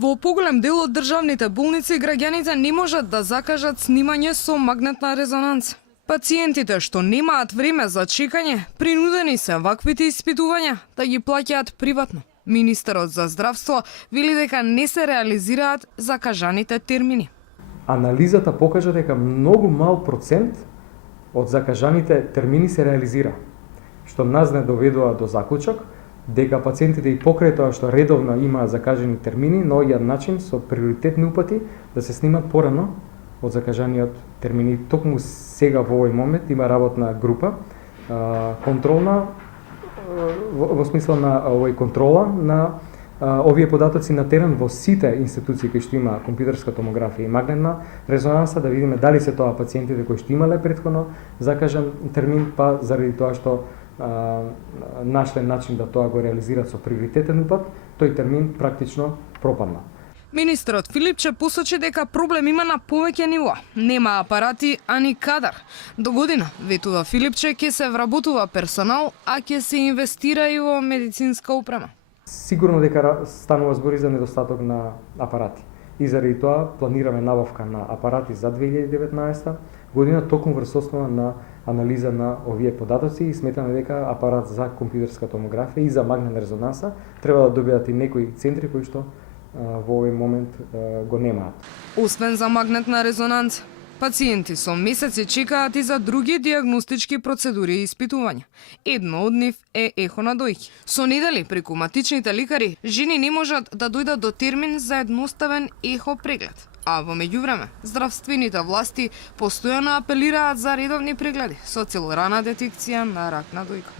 Во поголем дел од државните болници граѓаните не можат да закажат снимање со магнетна резонанца. Пациентите што немаат време за чекање, принудени се ваквите испитувања да ги плаќаат приватно. Министерот за здравство вели дека не се реализираат закажаните термини. Анализата покажа дека многу мал процент од закажаните термини се реализира, што нас не доведува до заклучок дека пациентите и покрај тоа што редовно имаат закажани термини, наоѓаат начин со приоритетни упати да се снимат порано од закажаниот термини. Токму сега во овој момент има работна група, контролна, во смисла на овој контрола на овие податоци на терен во сите институции кои што има компјутерска томографија и магнетна резонанса, да видиме дали се тоа пациентите кои што имале претходно закажан термин, па заради тоа што нашле начин да тоа го реализираат со приоритетен упат, тој термин практично пропадна. Министерот Филипче посочи дека проблем има на повеќе нива. Нема апарати, ани кадар. До година, ветува Филипче, ќе се вработува персонал, а ќе се инвестира и во медицинска опрема. Сигурно дека станува збори за недостаток на апарати. И заради тоа планираме набавка на апарати за 2019 година, токму врз основа на анализа на овие податоци, и сметаме дека апарат за компјутерска томографија и за магнетна резонанса треба да добијат и некои центри кои што во овој момент го немаат. Освен за магнетна резонанца, пациенти со месеци чекаат и за други диагностички процедури и испитувања. Едно од нив е ехо на дојки. Со недели преку матичните лекари, жени не можат да дојдат до термин за едноставен ехо преглед. А во меѓувреме, здравствените власти постојано апелираат за редовни прегледи со цел рана детекција на рак на дојка.